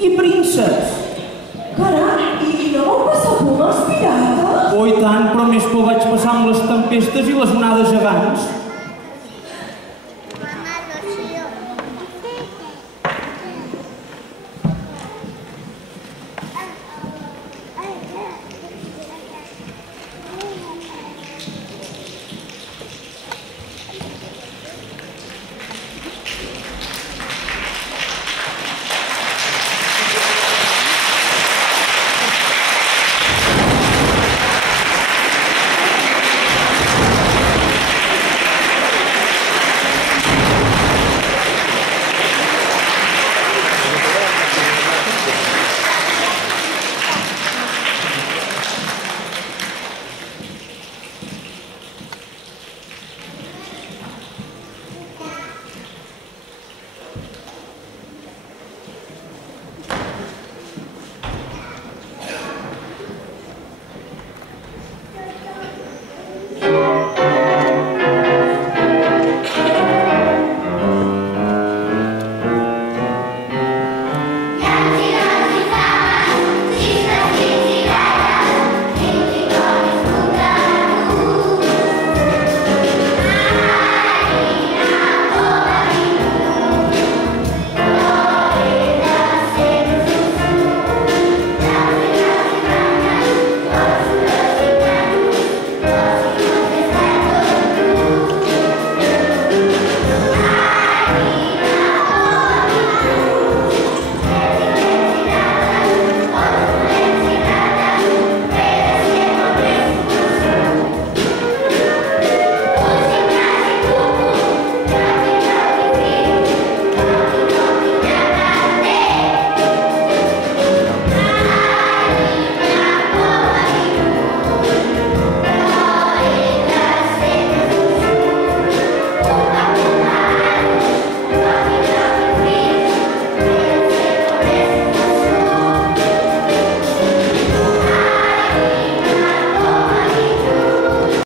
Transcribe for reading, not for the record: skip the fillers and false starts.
i prínceps. Caram, i no vau passar por amb els pirates? Oh, i tant, però més por vaig passar amb les tempestes i les onades gegants.